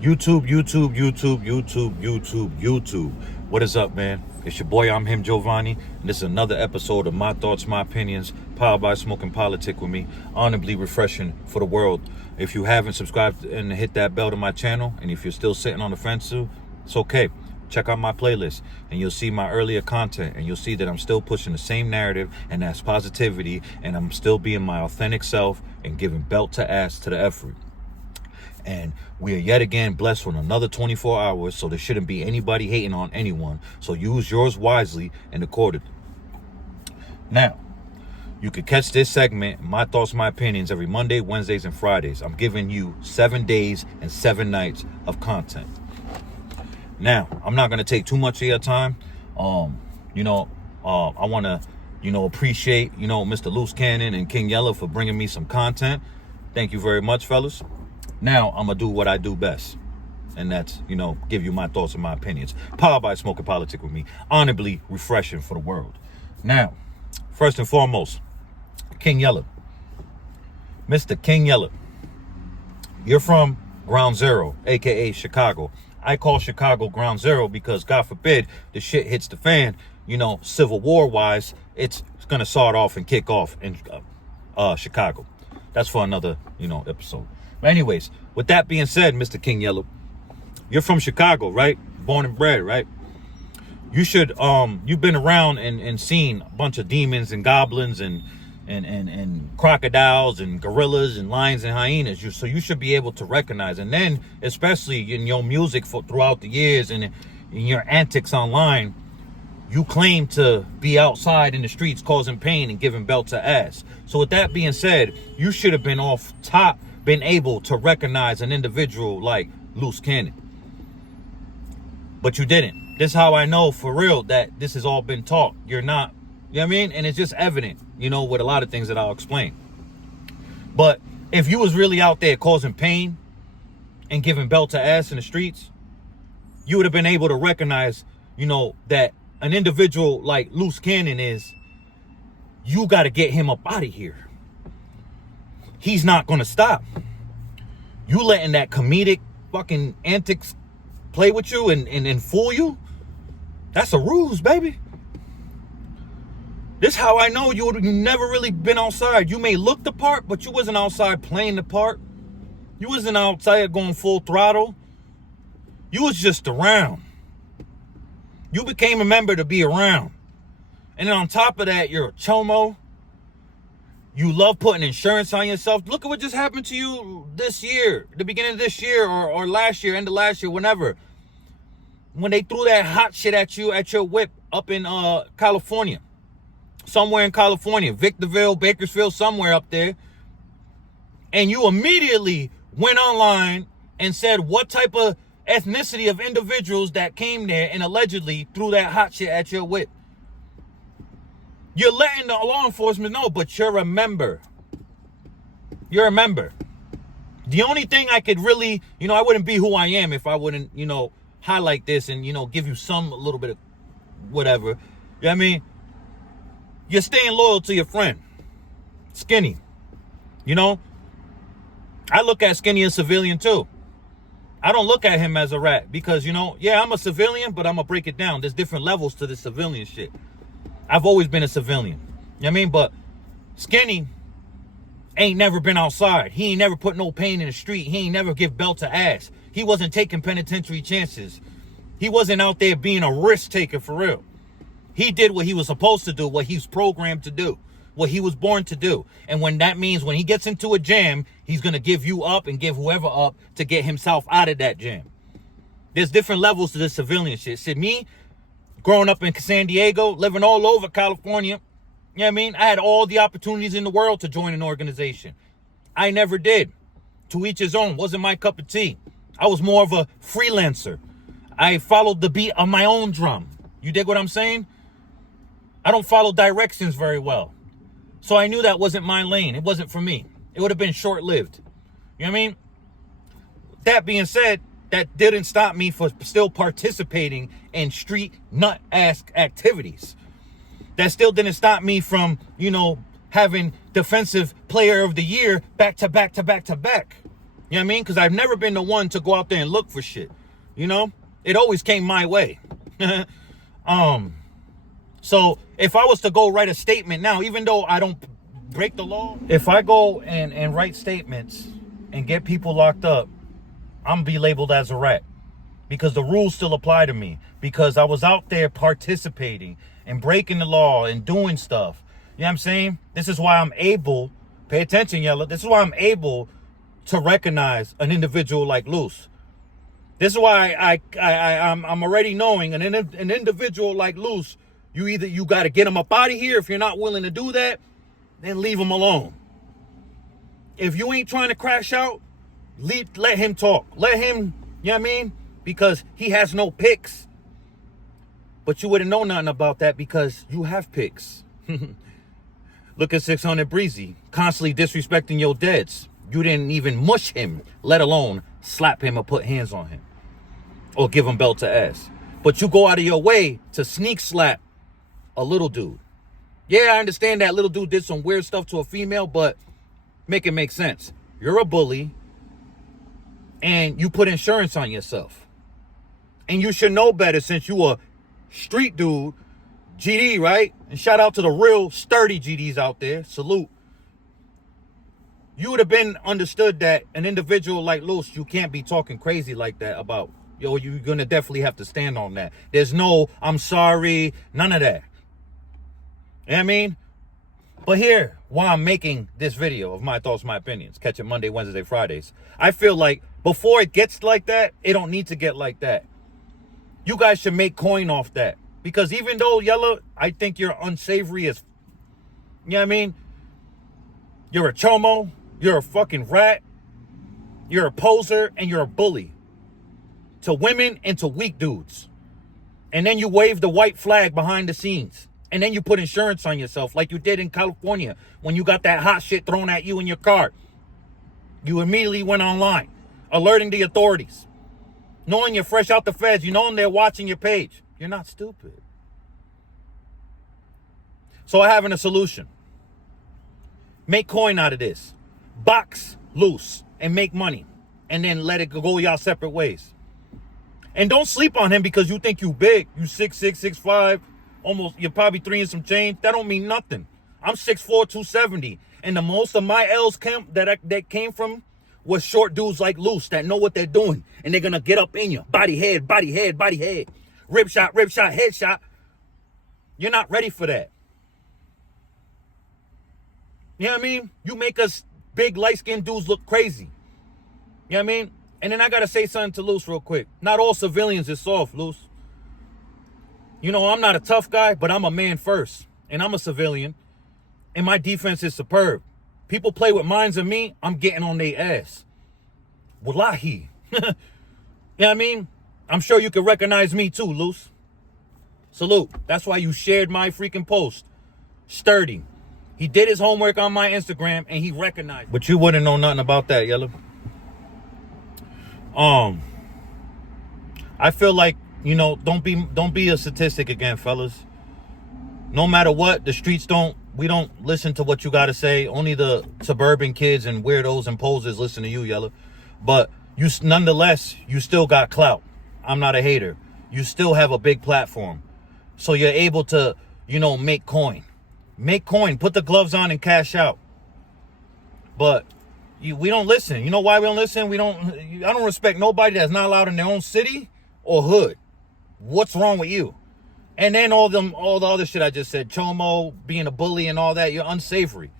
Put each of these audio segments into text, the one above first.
YouTube. What is up, man? It's your boy, I'm him, Giovanni, and this is another episode of My Thoughts, My Opinions, powered by Smoke and Politic with me, honorably refreshing for the world. If you haven't subscribed and hit that bell to my channel, and if you're still sitting on the fence too, it's okay. Check out my playlist, and you'll see my earlier content, and you'll see that I'm still pushing the same narrative, and that's positivity, and I'm still being my authentic self and giving belt to ass to the effort. And we are yet again blessed with another 24 hours, so there shouldn't be anybody hating on anyone. So use yours wisely and accordingly. Now, you can catch this segment, My Thoughts, My Opinions, every Monday, Wednesdays, and Fridays. I'm giving you 7 days and 7 nights of content. Now, I'm not going to take too much of your time. I want to, appreciate, Mr. Luce and King Yella for bringing me some content. Thank you very much, fellas. Now, I'm going to do what I do best. And that's, give you my thoughts and my opinions. Powered by Smoke and Politic with me. Honorably refreshing for the world. Now, first and foremost, King Yella. Mr. King Yella. You're from Ground Zero, a.k.a. Chicago. I call Chicago Ground Zero because, God forbid, the shit hits the fan, Civil War-wise, it's going to start off and kick off in Chicago. That's for another, episode. But anyways, with that being said, Mr. King Yellow, you're from Chicago, right? Born and bred, right? You should, you've been around and seen a bunch of demons and goblins and crocodiles and gorillas and lions and hyenas. So you should be able to recognize. And then, especially in your music throughout the years and in your antics online, you claim to be outside in the streets causing pain and giving belt to ass. So with that being said, you should have been off top, been able to recognize an individual like Luce Cannon. But you didn't. This is how I know for real that this has all been taught. You're not, you know what I mean? And it's just evident, with a lot of things that I'll explain. But if you was really out there causing pain and giving belt to ass in the streets, you would have been able to recognize, that an individual like Luce Cannon you got to get him up out of here. He's not going to stop. You letting that comedic fucking antics play with you and fool you? That's a ruse, baby. This how I know you never really been outside. You may look the part, but you wasn't outside playing the part. You wasn't outside going full throttle. You was just around. You became a member to be around. And then on top of that, you're a chomo. You love putting insurance on yourself. Look at what just happened to you this year, the beginning of this year or last year, end of last year, whenever. When they threw that hot shit at you, at your whip up in California. Somewhere in California, Victorville, Bakersfield, somewhere up there. And you immediately went online and said what type of ethnicity of individuals that came there and allegedly threw that hot shit at your whip. You're letting the law enforcement know, but you're a member. You're a member. The only thing I could really, I wouldn't be who I am if I wouldn't, highlight this and, give you some little bit of whatever. You know what I mean? You're staying loyal to your friend, Skinny. I look at Skinny as a civilian too. I don't look at him as a rat because, I'm a civilian, but I'm going to break it down. There's different levels to this civilian shit. I've always been a civilian. You know what I mean? But Skinny ain't never been outside. He ain't never put no pain in the street. He ain't never give belt to ass. He wasn't taking penitentiary chances. He wasn't out there being a risk taker for real. He did what he was supposed to do, what he was programmed to do, what he was born to do. And when that means when he gets into a jam, he's going to give you up and give whoever up to get himself out of that jam. There's different levels to this civilian shit. See, me, growing up in San Diego, living all over California, you know what I mean? I had all the opportunities in the world to join an organization. I never did. To each his own. Wasn't my cup of tea. I was more of a freelancer. I followed the beat of my own drum. You dig what I'm saying? I don't follow directions very well. So I knew that wasn't my lane. It wasn't for me. It would have been short-lived. You know what I mean? That being said, that didn't stop me from still participating in street nut-ass activities. That still didn't stop me from, having defensive player of the year back to back to back to back. You know what I mean? Because I've never been the one to go out there and look for shit. You know? It always came my way. So if I was to go write a statement now, even though I don't break the law, if I go and write statements and get people locked up, I'm gonna be labeled as a rat. Because the rules still apply to me. Because I was out there participating and breaking the law and doing stuff. You know what I'm saying? This is why I'm able, pay attention, Yella. This is why I'm able to recognize an individual like Luce. This is why I'm already knowing an individual like Luce. You got to get him up out of here. If you're not willing to do that, then leave him alone. If you ain't trying to crash out, let him talk. Let him, you know what I mean? Because he has no picks. But you wouldn't know nothing about that because you have picks. Look at 600 Breezy, constantly disrespecting your deads. You didn't even mush him, let alone slap him or put hands on him. Or give him belt to ass. But you go out of your way to sneak slap a little dude. Yeah, I understand that little dude did some weird stuff to a female, but make it make sense. You're a bully, and you put insurance on yourself. And you should know better since you a street dude, GD, right? And shout out to the real sturdy GDs out there. Salute. You would have been understood that an individual like Luce, you can't be talking crazy like that about. Yo, you're going to definitely have to stand on that. There's no, I'm sorry, none of that. You know what I mean? But here, why I'm making this video of my thoughts, my opinions. Catch it Monday, Wednesday, Fridays. I feel like before it gets like that, it don't need to get like that. You guys should make coin off that. Because even though, Yella, I think you're unsavory as... You know what I mean? You're a chomo. You're a fucking rat. You're a poser. And you're a bully. To women and to weak dudes. And then you wave the white flag behind the scenes. And then you put insurance on yourself like you did in California when you got that hot shit thrown at you in your car. You immediately went online, alerting the authorities. Knowing you're fresh out the feds, you know they're watching your page. You're not stupid. So I have a solution. Make coin out of this. Box Luce and make money. And then let it go y'all separate ways. And don't sleep on him because you think you big. You 6'6", 6'5", almost, you're probably 3 and some change. That don't mean nothing. I'm 6'4", 270. And the most of my L's that came from was short dudes like Luce that know what they're doing. And they're going to get up in you. Body, head, body, head, body, head. Rib shot, head shot. You're not ready for that. You know what I mean? You make us big, light-skinned dudes look crazy. You know what I mean? And then I got to say something to Luce real quick. Not all civilians is soft, Luce. You know, I'm not a tough guy, but I'm a man first. And I'm a civilian. And my defense is superb. People play with minds of me, I'm getting on their ass. Wallahi. You know what I mean? I'm sure you can recognize me too, Luce. Salute. That's why you shared my freaking post. Sturdy. He did his homework on my Instagram and he recognized. But you wouldn't know nothing about that, Yella. I feel like, you know, don't be a statistic again, fellas. No matter what, the streets we don't listen to what you got to say. Only the suburban kids and weirdos and posers listen to you, Yella. But nonetheless, you still got clout. I'm not a hater. You still have a big platform. So you're able to, you know, make coin. Make coin. Put the gloves on and cash out. But we don't listen. You know why we don't listen? I don't respect nobody that's not allowed in their own city or hood. What's wrong with you? And then all the other shit I just said, chomo, being a bully and all that, you're unsavory.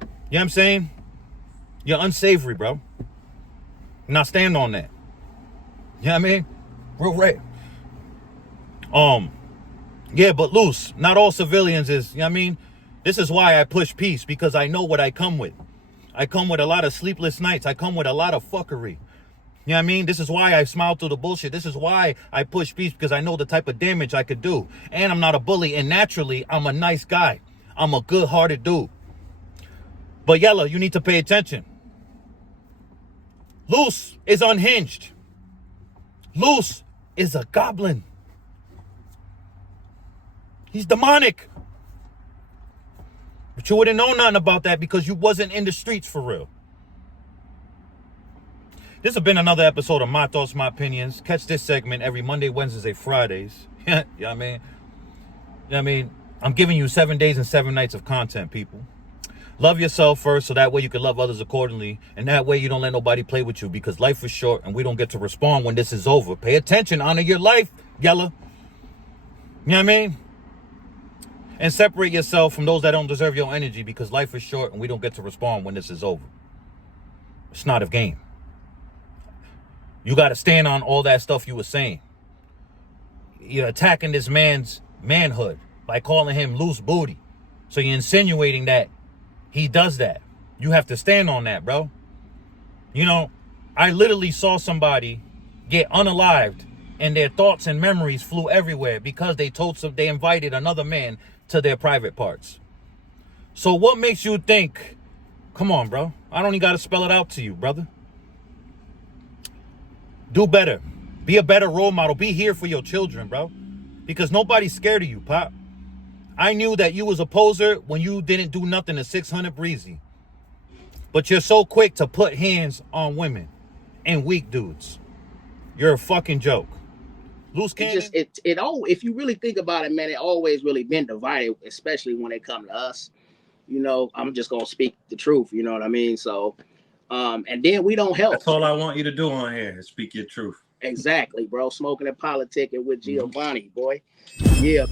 You know what I'm saying? You're unsavory, bro. Now stand on that. You know what I mean? Real rap. Yeah, but Luce, not all civilians is, you know what I mean? This is why I push peace, because I know what I come with. I come with a lot of sleepless nights. I come with a lot of fuckery. You know what I mean? This is why I smile through the bullshit. This is why I push peace, because I know the type of damage I could do. And I'm not a bully. And naturally, I'm a nice guy. I'm a good-hearted dude. But Yella, you need to pay attention. Luce is unhinged. Luce is a goblin. He's demonic. But you wouldn't know nothing about that because you wasn't in the streets for real. This has been another episode of My Thoughts, My Opinions. Catch this segment every Monday, Wednesdays, and Fridays. You know what I mean? You know what I mean? I'm giving you 7 days and 7 nights of content, people. Love yourself first, so that way you can love others accordingly. And that way you don't let nobody play with you, because life is short and we don't get to respond when this is over. Pay attention. Honor your life, Yella. You know what I mean? And separate yourself from those that don't deserve your energy, because life is short and we don't get to respond when this is over. It's not a game. You got to stand on all that stuff you were saying. You're attacking this man's manhood by calling him loose booty. So you're insinuating that he does that. You have to stand on that, bro. You know, I literally saw somebody get unalived and their thoughts and memories flew everywhere because they invited another man to their private parts. So what makes you think, come on, bro, I don't even got to spell it out to you, brother. Do better. Be a better role model. Be here for your children, bro. Because nobody's scared of you, Pop. I knew that you was a poser when you didn't do nothing to 600 Breezy. But you're so quick to put hands on women and weak dudes. You're a fucking joke. Loose cannon. If you really think about it, man, it always really been divided, especially when it come to us. You know, I'm just gonna speak the truth. You know what I mean? So, and then we don't help. That's all I want you to do on here is speak your truth. Exactly, bro. Smoking and politicking with Giovanni, boy. Yeah.